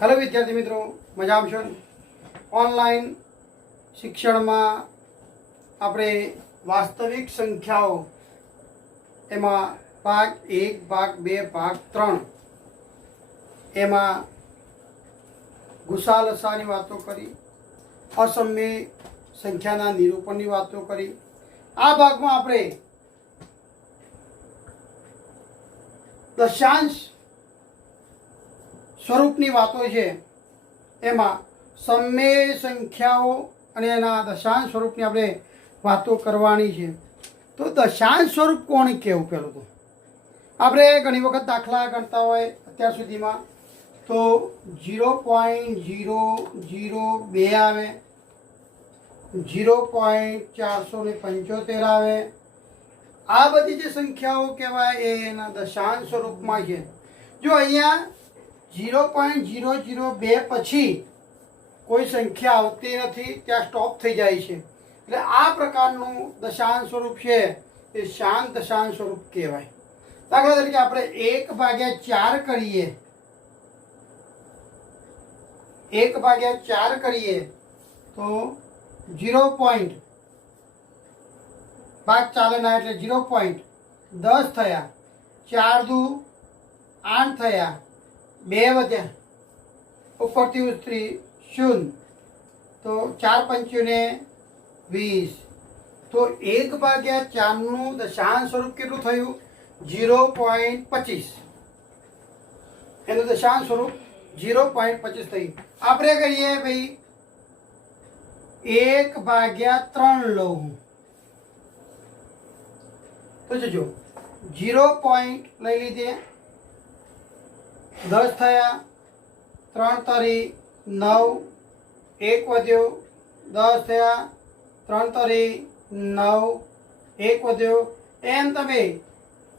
Hello विद्यार्थी मित्रों, मजाम छो ने? ऑनलाइन शिक्षण में આપણે વાસ્તવિક સંખ્યાઓ એમાં ભાગ 1 ભાગ 2 ભાગ 3 એમાં ગુસા લસાની વાતો કરી, અસમ્ય સંખ્યાના નિરૂપણની વાતો કરી। આ ભાગમાં આપણે દશાંશ સ્વરૂપની વાતો છે, એમાં સમય સંખ્યાઓ અને એના દશાંશ સ્વરૂપની આપણે વાતો કરવાની છે। તો દશાંશ સ્વરૂપ કોણ કહેવું? પહેલું તો આપણે ઘણી વખત દાખલા ગણતા હોય અત્યાર સુધીમાં તો 0.002 આવે, 0.475 આવે। આ બધી જે સંખ્યાઓ કહેવાય એ એના દશાંશ સ્વરૂપમાં છે। જો અહીંયા 0.002 પછી કોઈ સંખ્યા આવતી નથી, ત્યાં સ્ટોપ થઈ જાય છે, એટલે આ પ્રકારનું દશાંશ સ્વરૂપ છે એ શાંત દશાંશ સ્વરૂપ કહેવાય। દાખલા તરીકે આપણે 1/4 કરીએ, 1/4 કરીએ તો 0 પોઈન્ટ ભાગ ચાલે ના એટલે 0.10 થયા, 4 દુ 8 થયા, 2 વધ્યા, ઉપરથી ઉતરી 0, તો 4 પંચુને 20। તો 1/4 નું દશાંશ સ્વરૂપ કેટલું થયું? 0.25। એનું દશાંશ સ્વરૂપ 0.25 થયું। આપણે કહીએ ભાઈ 1/3 લઉં તો જોજો 0 પોઈન્ટ લઈ લીધે, 10 થયા, 3 તરી 9, 1 વધ્યો, 10 થયા, 3 તરી 9, 1 વધ્યો, એમ તમે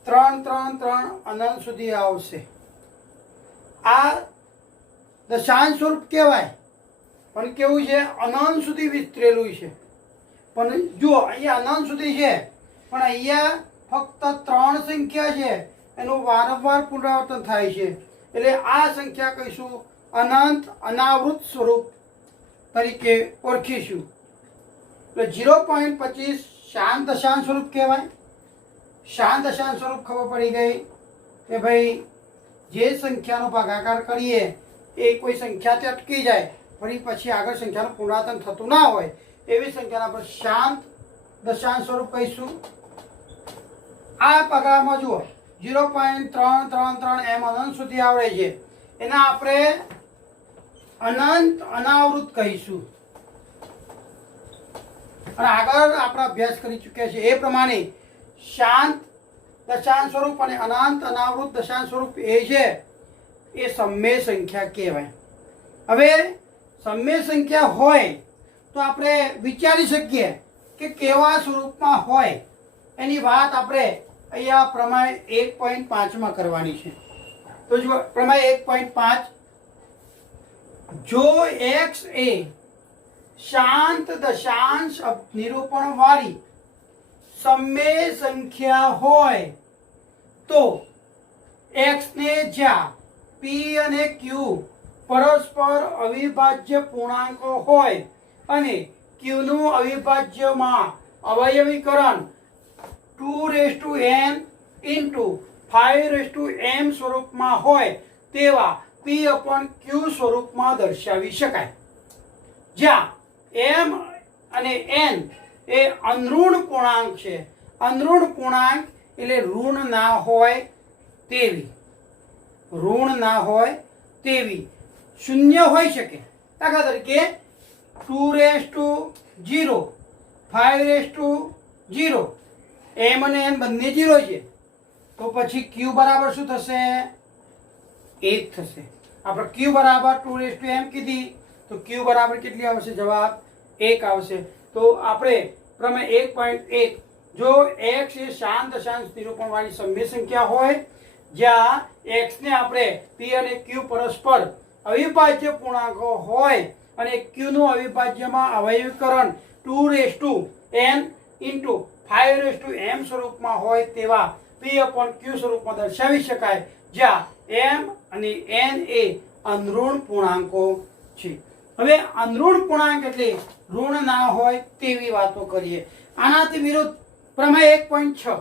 3 3 3 અનંત સુધી આવશે। આ દશાંશ સ્વરૂપ કહેવાય, પણ કેવું છે? અનંત સુધી વિસ્તરેલું છે। પણ જુઓ અહીંયા અનંત સુધી છે, પણ અહીંયા ફક્ત 3 સંખ્યા છે, એનું વારંવાર પુનરાવર્તન થાય છે, એટલે આ સંખ્યા કહીશું અનંત અનાવૃત સ્વરૂપ તરીકે ઓળખીશું। એટલે 0.25 શાંત દશાંશ સ્વરૂપ કહેવાય। શાંત દશાંશ સ્વરૂપ ખબર પડી ગઈ કે ભાઈ જે સંખ્યાનો ભાગાકાર કરીએ એ કોઈ સંખ્યાથી અટકી જાય, ફરી પછી આગળ સંખ્યાનું પુનરાવર્તન થતું ના હોય એવી સંખ્યાને આપણે શાંત દશાંશ સ્વરૂપ કહીશું। આ પગારમાં જુઓ 0.333 એમ અનંત સુધી આવડે છે, એના આપણે અનંત અનાવૃત કહીશું। અને આગળ આપણે અભ્યાસ કરી ચૂક્યા છે એ પ્રમાણે શાંત દશાંશ સ્વરૂપ અને અનંત અનાવૃત દશાંશ સ્વરૂપ એ છે એ સમય સંખ્યા કહેવાય। હવે સમય સંખ્યા હોય તો આપણે વિચારી શકીએ કે કેવા સ્વરૂપમાં હોય, એની વાત આપણે અહીંયા પ્રમાણે 1.5 માં કરવાની છે। તો જો પ્રમાણે 1.5, જો x એ શાંત દશાંશ નિરૂપણ વાળી સમય સંખ્યા હોય તો x ને જ્યાં p અને q પરસ્પર અવિભાજ્ય પૂર્ણાંકો હોય અને q નું અવિભાજ્યમાં અવયવીકરણ 2n into 5m સ્વરૂપમાં હોય તેવા p/q સ્વરૂપમાં દર્શાવી શકાય, જ્યાં m અને n એ અનઋણ પૂર્ણાંક છે। અનઋણ પૂર્ણાંક એટલે ઋણ ના હોય તેવી, ઋણ ના હોય તેવી, શૂન્ય હોઈ શકે। દાખલા તરીકે 2⁻0, 5⁻0, m અને n બંને 0 છે, તો પછી q બરાબર શું થશે? 1 થશે। આપણે q બરાબર 2m કીધી તો q બરાબર કેટલી આવશે? જવાબ 1 આવશે। તો આપણે પ્રમેય 1.1 જો x એ શાંત દશાંશ નિરૂપણ વાળી સમય સંખ્યા હોય, જ્યાં x ને આપણે p અને q પરસ્પર અવિભાજ્ય પૂર્ણાંકો હોય અને q નું અવિભાજ્યમાં અવયવીકરણ 2n into 5m સ્વરૂપમાં હોય તેવા p/q સ્વરૂપમાં દર્શાવી શકાય, જ્યાં m અને n એ અનઋણ પૂર્ણાંકો છે. હવે અનઋણ પૂર્ણાંક એટલે ઋણ ના હોય તેવી વાતો કરીએ. આનાથી વિરુદ્ધ પ્રમેય 1.6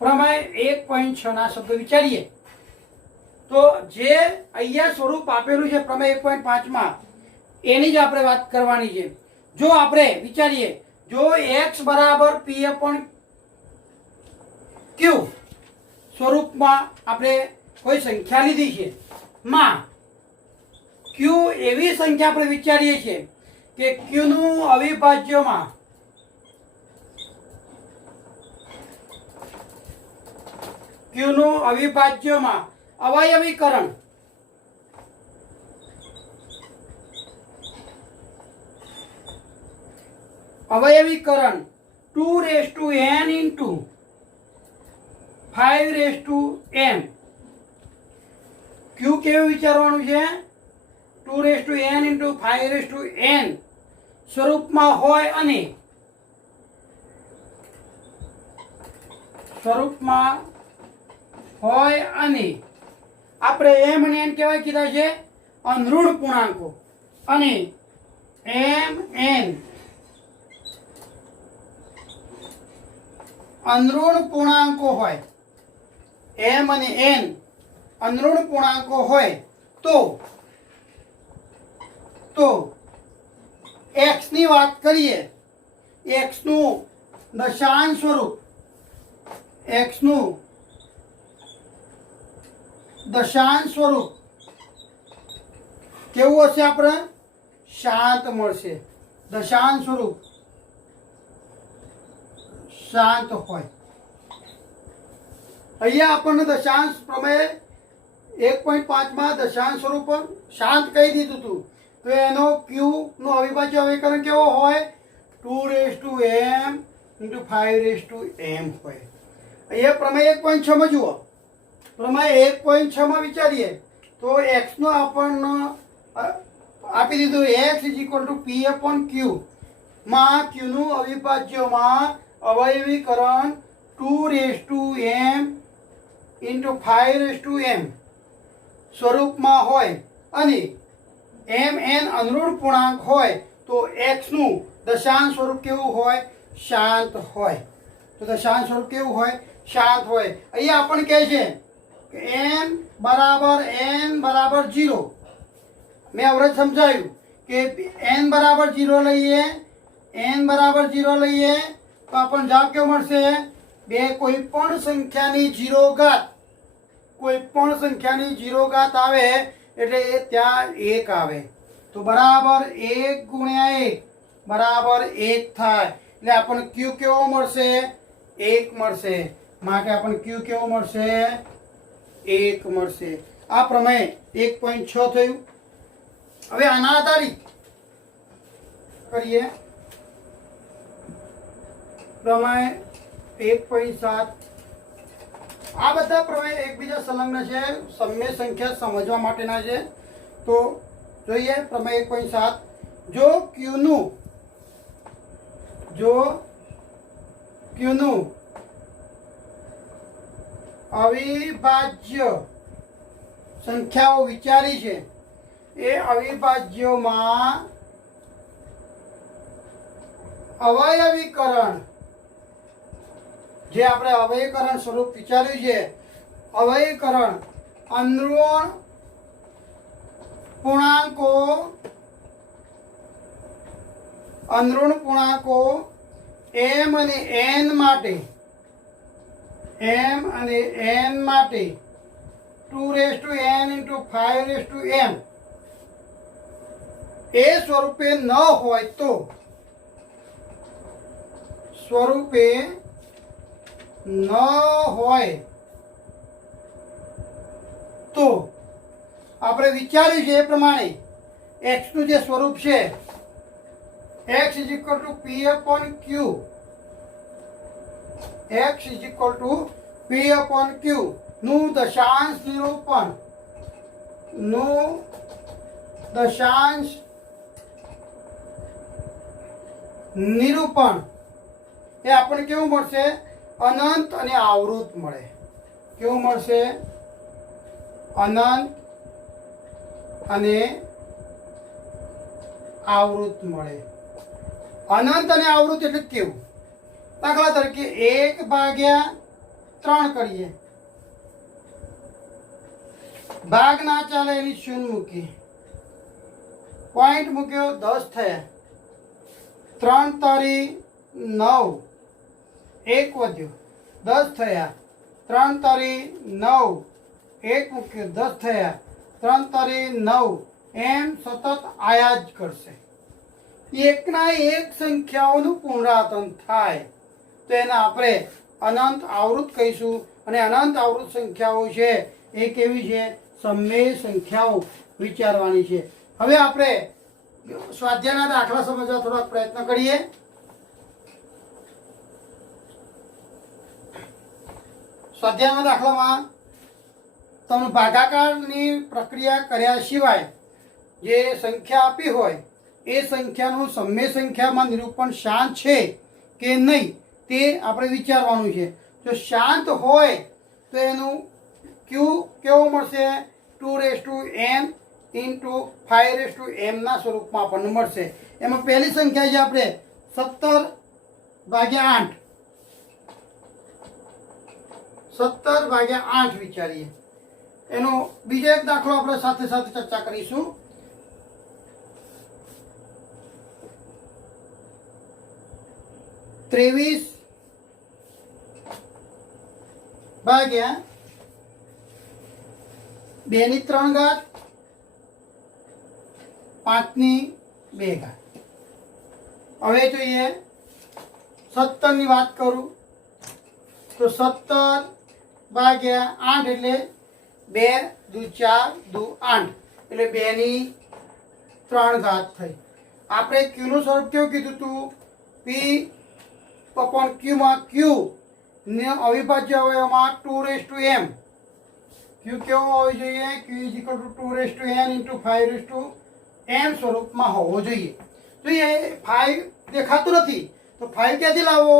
પ્રમેય 1.6 ના શબ્દો વિચારીએ તો જે અહીંયા સ્વરૂપ આપેલું છે પ્રમેય 1.5 માં એની જ આપણે વાત કરવાની છે. જો આપણે વિચારીએ જો x બરાબર p upon q સ્વરૂપમાં આપણે કોઈ સંખ્યા લીધી છે માં q એવી સંખ્યા આપણે વિચારીએ છીએ કે q નું અવિભાજ્યમાં અવયવીકરણ અવયવીકરણ 2n into 5m q કેવું વિચારવાનું છે 2n into 5n સ્વરૂપમાં હોય અને આપણે m અને n કેવા કીધા છે અનઋણ પૂર્ણાંકો અને m n અનઋણ પૂર્ણાંકો હોય m અને n અનઋણ પૂર્ણાંકો હોય તો x ની વાત કરીએ x નું દશાંશ સ્વરૂપ કેવું હશે આપણે શાંત મળશે. દશાંશ સ્વરૂપ શાંત હોય. અહીંયા આપણને દશાંશ પ્રમેય 1.5 માં દશાંશ સ્વરૂપ શાંત કહી દીધું હતું તો એનો q નું અવિભાજ્ય અવયવીકરણ કેવો હોય 2m into 5m હોય. અહીંયા પ્રમેય 1.6 માં જુઓ પ્રમેય 1.6 માં વિચારીએ તો x નો આપણને આપી દીધું x p upon q માં q નું અવિભાજ્યમાં અવયવીકરણ 2m into 5m સ્વરૂપમાં હોય અને mn અનઋણ પૂર્ણાંક હોય તો x નું દશાંશ સ્વરૂપ કેવું હોય શાંત હોય. તો દશાંશ સ્વરૂપ કેવું હોય શાંત હોય. અહીંયા આપણને કહે છે કે n બરાબર 0. મેં અવરોધ સમજાયું કે n બરાબર 0 લઈએ તો આપણને જવાબ કેવો મળશે કોઈ પણ સંખ્યાની 0 ઘાત આવે એટલે એ ત્યાં 1 આવે તો બરાબર 1 ગુણ્યા 1 બરાબર 1 થાય એટલે આપણને q કેવો મળશે 1 મળશે. માટે આપણને q કેવો મળશે 1 મળશે. આ પ્રમેય 1.6 થયું. હવે આના આધારિત કરીએ પ્રમેય 1.7. આ બધા પ્રમેય એકબીજા સંલગ્ન છે સમય સંખ્યા સમજવા માટેના છે. તો જોઈએ પ્રમેય 1.7. જો q નું અવિભાજ્ય સંખ્યાઓ વિચારી છે એ અવિભાજ્યોમાં અવયવીકરણ જે આપણે અવયવીકરણ સ્વરૂપ વિચાર્યું છે અવયવીકરણ અનઋણ પૂર્ણાંકો m અને n માટે 2n into 5m એ સ્વરૂપે ન હોય તો આપણે વિચાર્યું છે એ પ્રમાણે x નું જે સ્વરૂપ છે x is equal to p upon q નું દશાંશ નિરૂપણ એ આપણને કેવું મળશે અનંત અને આવૃત મળે. કેવું મળશે અનંત અને આવૃત મળે. અનંત અને આવૃત એટલે કેવું? દાખલા તરીકે 1/3 કરીએ, ભાગ ના ચાલે એની શૂન્ય મૂકી, પોઈન્ટ મૂક્યો, 10 થયા. 3 તારી 9, 1 વધ્યો, 10 થયા. 3 તારી 9, 1 મૂક્યો, 10 થયા. 3 તારી 9, એમ સતત આયા જ કરશે. એકના એક સંખ્યાઓનું પુનરાવર્તન થાય તો એને આપણે અનંત આવૃત કહીશું. અને અનંત આવૃત સંખ્યાઓ છે એ કેવી છે? સમમેય સંખ્યાઓ વિચારવાની છે. હવે આપણે સ્વાધ્યાયના દાખલા સમજવા થોડોક પ્રયત્ન કરીએ. સ્વાધ્યાયના દાખલામાં તમને ભાગાકારની પ્રક્રિયા કર્યા સિવાય જે સંખ્યા આપી હોય એ સંખ્યાનું સમમેય સંખ્યામાં નિરૂપણ શાંત છે કે નહીં તે આપણે વિચારવાનું છે. જો શાંત હોય તો એનું ક્યુ કેવો મળશે? 2n ઇન્ટુ 5m ના સ્વરૂપમાં આપણને મળશે. એમાં પહેલી સંખ્યા છે આપણે 17/8. 17/8 વિચારીએ. એનો બીજો એક દાખલો આપણે સાથે સાથે ચર્ચા કરીશું. 23/2/3 5/2. હવે જોઈએ 17 ની વાત કરું તો 17/8 એટલે 2 દુ 4 દુ 8 એટલે 2/3 થઈ. આપણે ક્યુ નું સ્વરૂપ કેવું કીધું હતું? P/Q માં Q ને અવિભાજ્ય અવયવમાં 2m. Q કેવો હોવો જોઈએ? Q = 2n × 5m સ્વરૂપમાં હોવો જોઈએ. જોઈએ 5 દેખાતું નથી તો 5 ક્યાંથી લાવવો?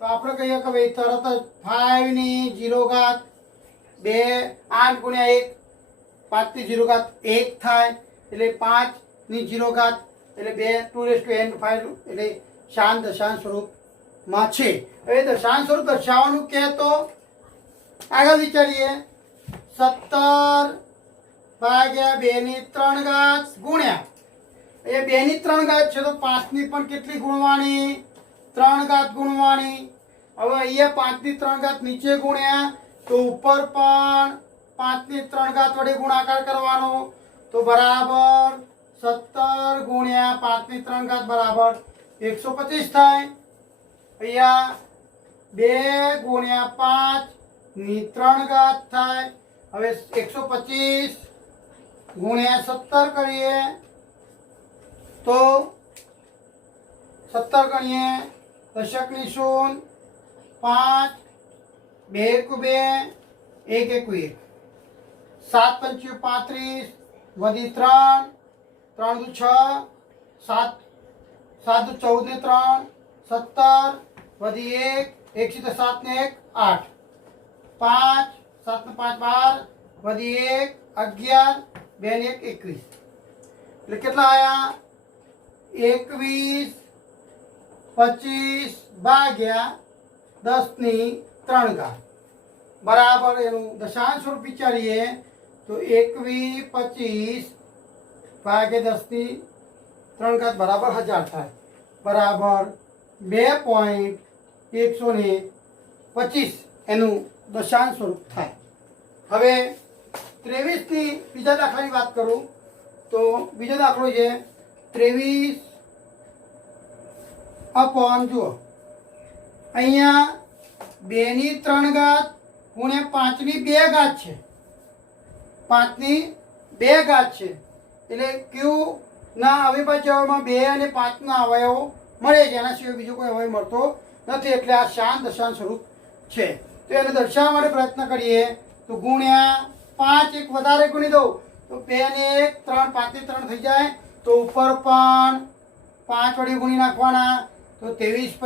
તો આપણે કહીએ કે ભાઈ તરત જ 5/0 2 8 × 1 5/0 1 થાય એટલે 5/0 એટલે 2n × 5 એટલે શાંત દશાંશ સ્વરૂપમાં છે. હવે દશાંશ સ્વરૂપ દર્શાવવાનું કે તો આગળ વિચારીએ. 17/2/3 ગુણ્યા એ 2/3 છે તો 5ની પણ કેટલી ગુણવાની? 3 ગુણવાની. હવે અહીંયા 5/3 નીચે ગુણ્યા તો ઉપર પણ 5/3 વડે ગુણાકાર કરવાનો તો બરાબર 17 ગુણ્યા 5/3 બરાબર 125 થાય. અહીંયા 2 ગુણ્યા 5/3 થાય. હવે 125 ગુણ્યા 17 કરીએ તો 17 ગણીએ દશકની શૂન્ય 5 2 × 2 1 × 1 7 × 35 વધી 3 3 દુ 6 7 7 દુ 14 ને 3 17 વધી 1 1 સીધા 7 ને 1 8 5 7 ને 5 12 વધી 1 11 2 ને 1 21 એટલે કેટલા આયા? 21 25/10^3 બરાબર. એનું દશાંશ સ્વરૂપ વિચારીએ તો 21 25/10^3 બરાબર 1000 થાય. બરાબર 2.125 એનું દશાંશ સ્વરૂપ થાય. હવે 23 ની બીજા દાખલાની વાત કરું તો બીજો દાખલો છે 23 અપોન જુઓ અહીંયા 2/3 ગુણ્યા 5/2 છે. 5/2 છે એટલે ક્યુ ના અવિભાજ્યમાં 2 અને 5 ના અવયવો મળે છે. એના સિવાય બીજો કોઈ અવયવ મળતો નથી એટલે આ શાંત દશાંશ સ્વરૂપ છે. તો એને દર્શાવવા માટે પ્રયત્ન કરીએ તો ગુણ્યા 5 એક વધારે ગુણી દઉં તો 2 ને 1 3 5 થઈ જાય તો ઉપર પણ 5 વડે ગુણી નાખવાના તો 23 ×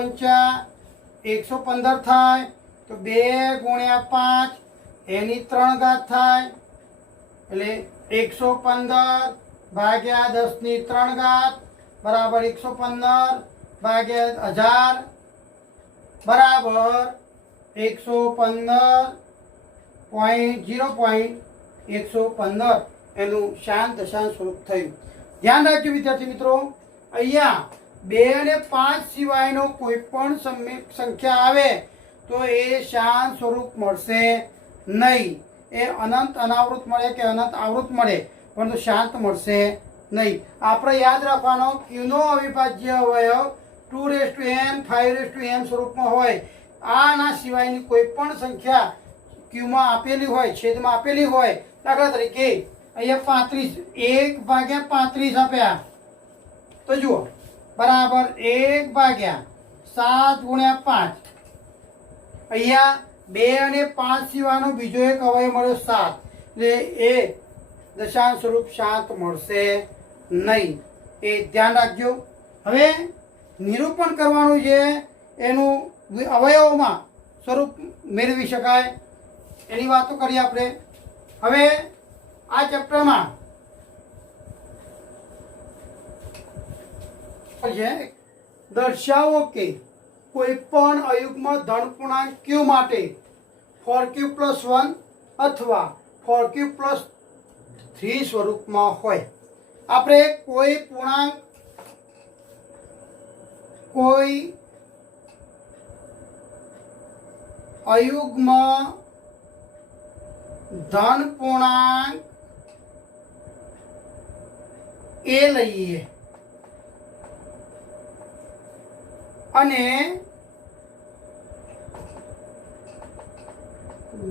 5 115 થાય તો 2 ગુણ્યા 5 એની 3 થાય એટલે 115 ભાગ્યા 10⁻³ બરાબર 115 ભાગ્યા 1000 બરાબર 115.0.115 એનું શાંત દશાંશ સ્વરૂપ થયું. ધ્યાન રાખજો વિદ્યાર્થી મિત્રો, અહીંયા 2 અને 5 સિવાયનો કોઈ પણ સંખ્યા આવે તો એ શાંત સ્વરૂપ મળશે નહીં. એ અનંત અનાવૃત મળે કે અનંત આવૃત મળે, પરંતુ શાંત મળશે નહીં. આપણે યાદ રાખવાનો ક્યુનો અવિભાજ્ય અવયવ 2n 5n સ્વરૂપમાં હોય. આના સિવાયની કોઈ પણ સંખ્યા ક્યુમાં આપેલી હોય, છેદમાં આપેલી હોય, દાખલા તરીકે અહીંયા 35 1/35 આપ્યા તો જુઓ બરાબર 1/7 × 5. અહીંયા 2 અને 5 સિવાયનો બીજો એક અવયવ મળ્યો 7, એટલે એ દશાંશ સ્વરૂપ શાંત મળશે નહીં. એ ધ્યાન રાખજો. હવે નિરૂપણ કરવાનું છે, એનું અવયવોમાં સ્વરૂપ મેળવી શકાય એની વાતો કરીએ આપણે. હવે આ ચેપ્ટરમાં દર્શાવો કે કોઈ પણ અયુગ્મ ધન પૂર્ણાંક q માટે 4q + 1 અથવા 4q + 3 સ્વરૂપમાં હોય. આપણે કોઈ પૂર્ણાંક, કોઈ અયુગ્મ ધન પૂર્ણાંક એ લઈએ અને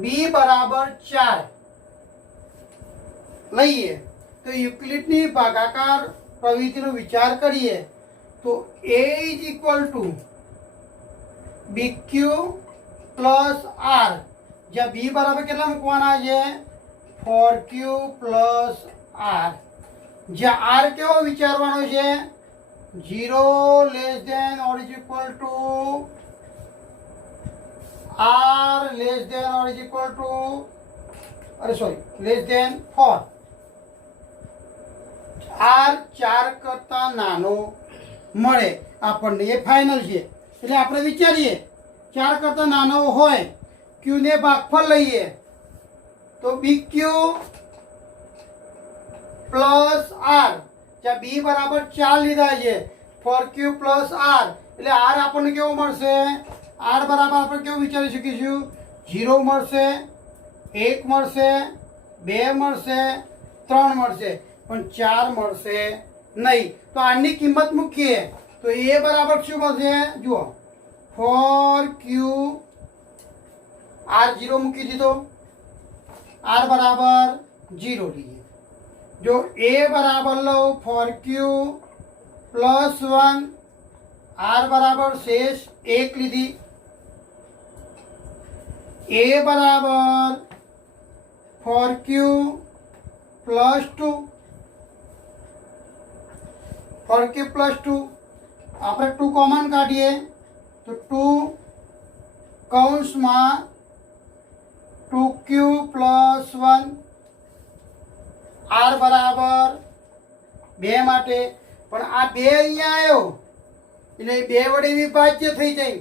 b બરાબર 4 લઈએ તો યુક્લિડની ભાગાકાર પ્રવૃત્તિનો વિચાર કરીએ તો a = bq + r, જ્યાં b બરાબર કેટલા મૂકવાના છે 4q + r, જ્યાં r કેવો વિચારવાનો છે 0 less than or equal to r less than or equal to less than 4. r 4 કરતા નાનો મળે આપણને, એ ફાઇનલ છે. એટલે આપણે વિચારીએ 4 કરતા નાનો હોય, q ને ભાગફળ લઈએ તો bq + r, જ્યાં b બરાબર 4 લીધા છે 4q + r, એટલે r આપણને કેવો મળશે, r બરાબર આપણે કેવું વિચારી શકીશું 0 મળશે, 1 મળશે, 2 મળશે, 3 મળશે, પણ 4 મળશે નહીં. તો આની કિંમત મૂકીએ તો a બરાબર શું મળશે, જુઓ 4q, r 0 મૂકી દીધો, r બરાબર 0 લઈએ. જો a બરાબર લો 4q + 1, r બરાબર શેષ 1 લીધી, a બરાબર 4q + 2, 4q + 2 આપણે 2 કોમન કાઢીએ તો 2 કૌંસમાં 2q + 1, r બરાબર 2 માટે, પણ આ 2 અહીંયા આવ્યો એટલે 2 વડે વિભાજ્ય થઈ જાય,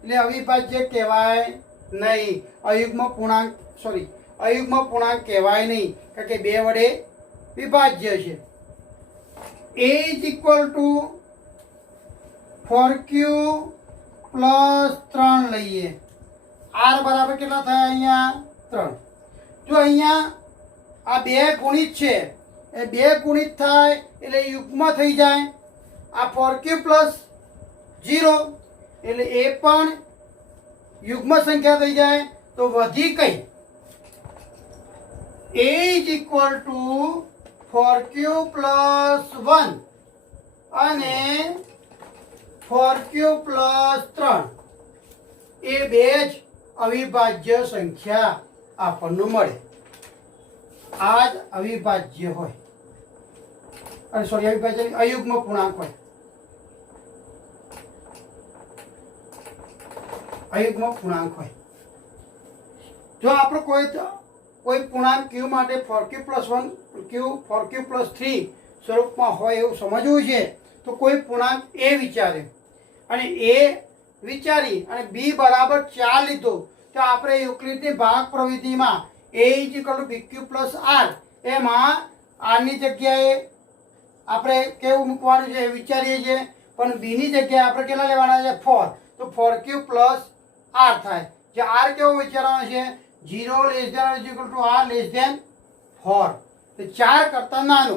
એટલે અવિભાજ્ય કહેવાય નહીં, અયુગ્મ પૂર્ણાંક કહેવાય નહીં, કારણ કે 2 વડે વિભાજ્ય છે. a = 4q + 3 લઈએ, r બરાબર કેટલા થાય અહીંયા 3. જો અહીંયા આ 2 ગુણિત છે, એ 2 ગુણિત થાય એટલે યુગ્મ થઈ જાય. આ 4q + 0 એટલે એ પણ યુગ્મ સંખ્યા થઈ જાય. તો વધી કઈ, a = 4q + 1 અને 4q + 3 એ 2 જ અવિભાજ્ય સંખ્યા આપણને મળે. આ જ અવિભાજ્ય હોય, અયુગ્મ પૂર્ણાંક હોય, અયુગ્મ પૂર્ણાંક હોય. જો આપણે કોઈ પૂર્ણાંક ક્યુ માટે 4q+1 ક્યુ 4q+3 સ્વરૂપમાં હોય એવું સમજવું છે તો કોઈ પૂર્ણાંક એ વિચારે અને એ વિચારી અને બી બરાબર 4 લીધો તો આપણે યુક્લિડની ભાગ પ્રવિધિમાં a = bq+r એમાં આરની જગ્યાએ આપણે કેવું મૂકવાનું છે એ વિચારીએ છીએ પણ બીની જગ્યાએ આપણે કેટલા લેવાના છે 4 તો 4q+r થાય જે r કેવો વિચારવાનો છે 0 ≤ r ≤ 4 તો 4 કરતા નાનો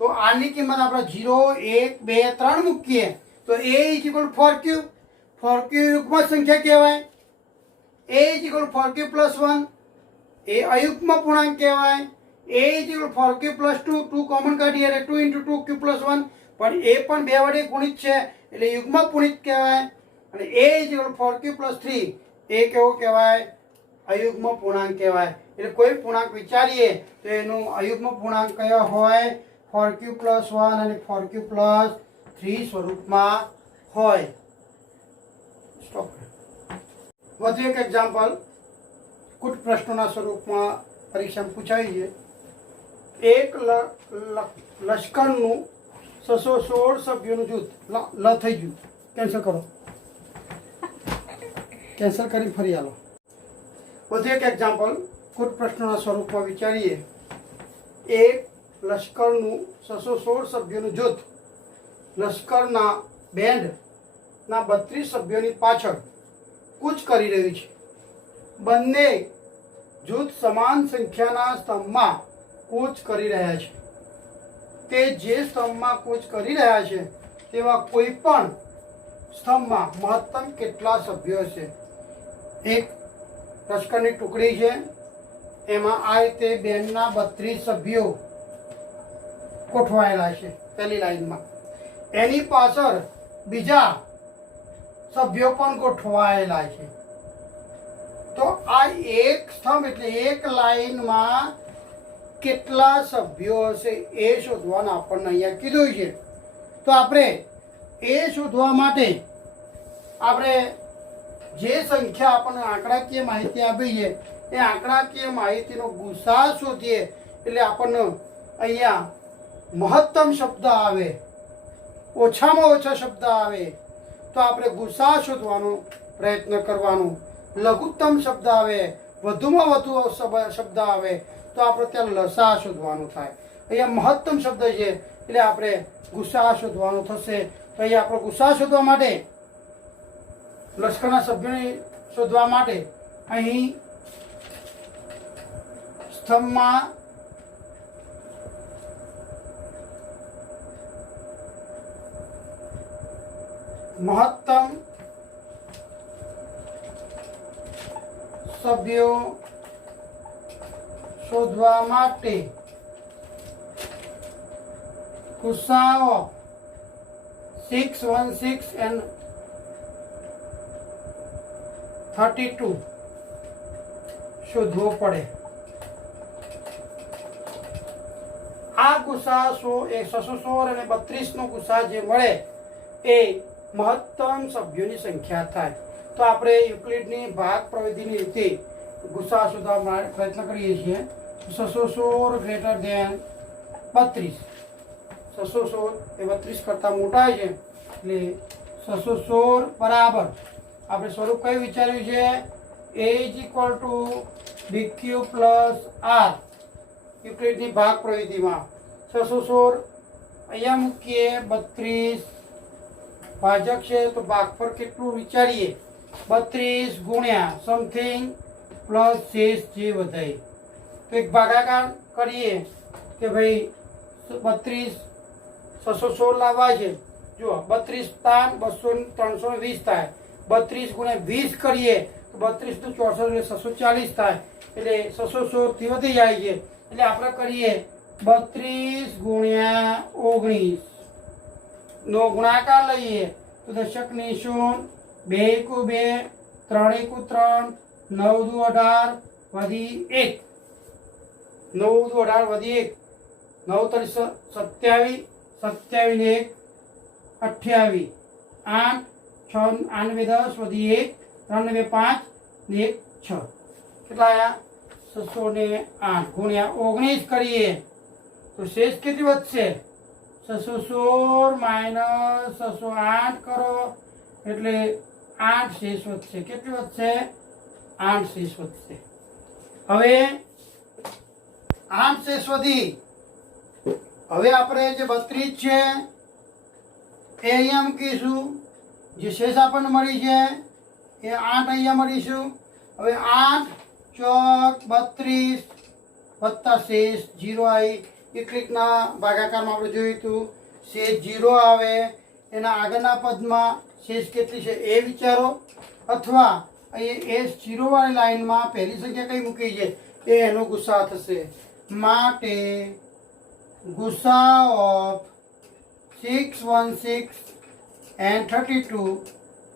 તો r ની કિંમત આપણે 0 1 2 3 મૂકીએ તો a = 4q 4q યુગ્મ સંખ્યા કહેવાય a = 4q+1 એ અયુગ્મ પૂર્ણાંક કહેવાય a = 4q+2 2 કોમન કાઢીએ એટલે 2 × 2q+1 પણ એ પણ બે વડે ગુણિત છે એટલે યુગ્મ પૂર્ણિત કહેવાય અને a = 4q+3 એ કેવો કહેવાય અયુગ્મ પૂર્ણાંક કહેવાય એટલે કોઈ પૂર્ણાંક વિચારીએ તો એનું અયુગ્મ પૂર્ણાંક કયો હોય 4q+1 અને 4q+3 સ્વરૂપમાં હોય. સ્ટોપ. વધુ એક એક્ઝામ્પલ કુટ પ્રશ્નોના સ્વરૂપમાં પરીક્ષામાં પૂછાય છે. એક લશ્કરનું 616 સભ્યોનું જૂથ લ થઈ ગયું કેન્સલ કરો કેન્સલ કરી ફરી આલો. વધુ એક એક્ઝામ્પલ કુટ પ્રશ્નોના સ્વરૂપમાં વિચારીએ. એક લશ્કરનું 616 સભ્યોનું જૂથ લશ્કરના બેન્ડના 32 સભ્યોની પાછળ કૂચ કરી રહ્યું છે. બંને જૂથ સમાન સંખ્યાના સ્તંભમાં કૂચ કરી રહ્યા છે. તે જે સ્તંભમાં કૂચ કરી રહ્યા છે તેવા કોઈ પણ સ્તંભમાં મહત્તમ કેટલા સભ્યો છે? એક લશ્કરની ટુકડી છે એમાં આ રીતે બેન્ડના 32 સભ્યો ગોઠવાયેલા છે પહેલી લાઈનમાં. એની પાછળ બીજા સભ્યો પણ ગોઠવાયેલા છે. તો આ એક સ્તંભ એટલે એક લાઈનમાં કેટલા સભ્યો હશે એ શોધવાનું આપણને અહીંયા કીધું છે. તો આપણે એ શોધવા માટે આપણે જે સંખ્યા આપણને આંકડાકીય માહિતી આપી છે એ આંકડાકીય માહિતીનો ગુસા શોધીએ એટલે આપણને અહીંયા મહત્તમ શબ્દ આવે, ઓછામાં ઓછા શબ્દ આવે તો આપણે ગુસા શોધવાનો પ્રયત્ન કરવાનો. લઘુત્તમ શબ્દ આવે, વધુમાં વધુ શબ્દ આવે તો આપણે ત્યાં લસા શોધવાનું થાય. અહીંયા મહત્તમ શબ્દ છે એટલે આપણે ગુસા શોધવાનું થશે. તો અહીંયા આપણે ગુસા શોધવા માટે લશ્કરના સભ્યોને શોધવા માટે અહીં સ્તંભમાં મહત્તમ સભ્યો શોધવા માટે ગુસાઅ 616 and 32 શોધવો પડે. આ ગુસા 616 અને 32 નો ગુસા જે મળે એ મહત્તમ સભ્યોની સંખ્યા થાય. તો આપણે યુક્લિડની ભાગ પ્રવિધિની રીતે ગુસા શોધવા માટે પ્રયત્ન કરીએ છીએ. 616 > 32 616 એ 32 કરતાં મોટા છે એટલે 616 બરાબર આપણે સ્વરૂપ કયું વિચાર્યું છે a = bq+r યુક્લિડની ભાગ પ્રવિધિમાં 616 અહીંયા મૂકીએ 32 ભાજક છે તો ભાગફળ કેટલું વિચારીએ 32 ગુણ્યા સમથિંગ પ્લસ શેષ જે વધાય તો એક ભાગાકાર કરીએ કે ભાઈ 32 616 લાવવા છે. જુઓ 32 તાન 200 320 થાય. 32 ગુણ્યા 20 કરીએ તો 32 × 64 એટલે 640 થાય. એટલે 616 થી વધી જાય છે એટલે આપણે કરીએ 32 ગુણ્યા 19 નો ગુણાકાર લઈએ તો દશકની 0 2 × 2 3 × 3 9 × 18 વધી 1 9 × 18 વધી 1 9 × 27 27 ને 1 28 8 6 8 10 વધી 1 3 ને 5 ને 1 6 કેટલા આયા 608 ગુણ્યા 19 કરીએ તો શેષ કેટલી વધશે? 616 માઇનસ 608 કરો એટલે 8 શેષ વધશે. કેટલી વધશે? 8 શેષ વધશે. હવે 8 શેષ વધી. હવે આપણે જે 32 છે એ અહીંયા મૂકીશું. જે શેષ આપણને મળી છે એ 8 અહીંયા મળીશું. હવે 8 ચોક 32 વત્તા શેષ 0 આવી. એકલીકના ભાગાકારમાં આપણે જોયું હતું શેષ 0 આવે. એના આગળના પદમાં શેષ કેટલી છે એ વિચારો, અથવા અહીં S0 વાળી લાઈનમાં પહેલી સંખ્યા કઈ મૂકી છે એ એનો ગુસા થશે. માટે ગુસા of 616 and 32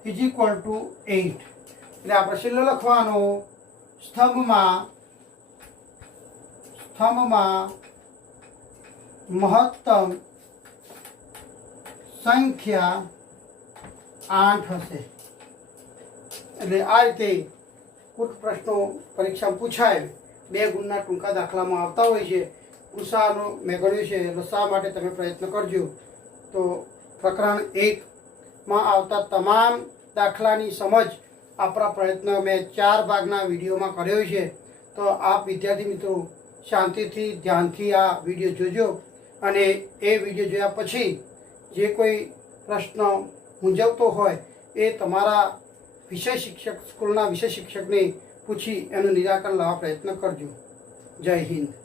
is equal to 8. એટલે આપણે છેલ્લો લખવાનો સ્તંભમાં મહત્તમ સંખ્યા 8 હશે. એટલે આ રીતે કુટ પ્રશ્નો પરીક્ષામાં પૂછાય. 2 ગુણના ટૂંકા દાખલામાં આવતા હોય છે. ગુસાનો મેં ગણ્યું છે, લસા માટે તમે પ્રયત્ન કરજો. તો પ્રકરણ 1માં આવતા તમામ દાખલાની સમજ આપણા પ્રયત્ન મેં 4 ભાગના વિડીયોમાં કર્યો છે. તો આપ વિદ્યાર્થી મિત્રો શાંતિથી ધ્યાનથી આ વિડીયો જોજો, અને એ વિડીયો જોયા પછી જે કોઈ પ્રશ્ન મૂંઝવતો હોય એ તમારા વિષય શિક્ષક, સ્કૂલના વિષય શિક્ષકને પૂછી એનું નિરાકરણ લાવવા પ્રયત્ન કરજો. જય હિન્દ.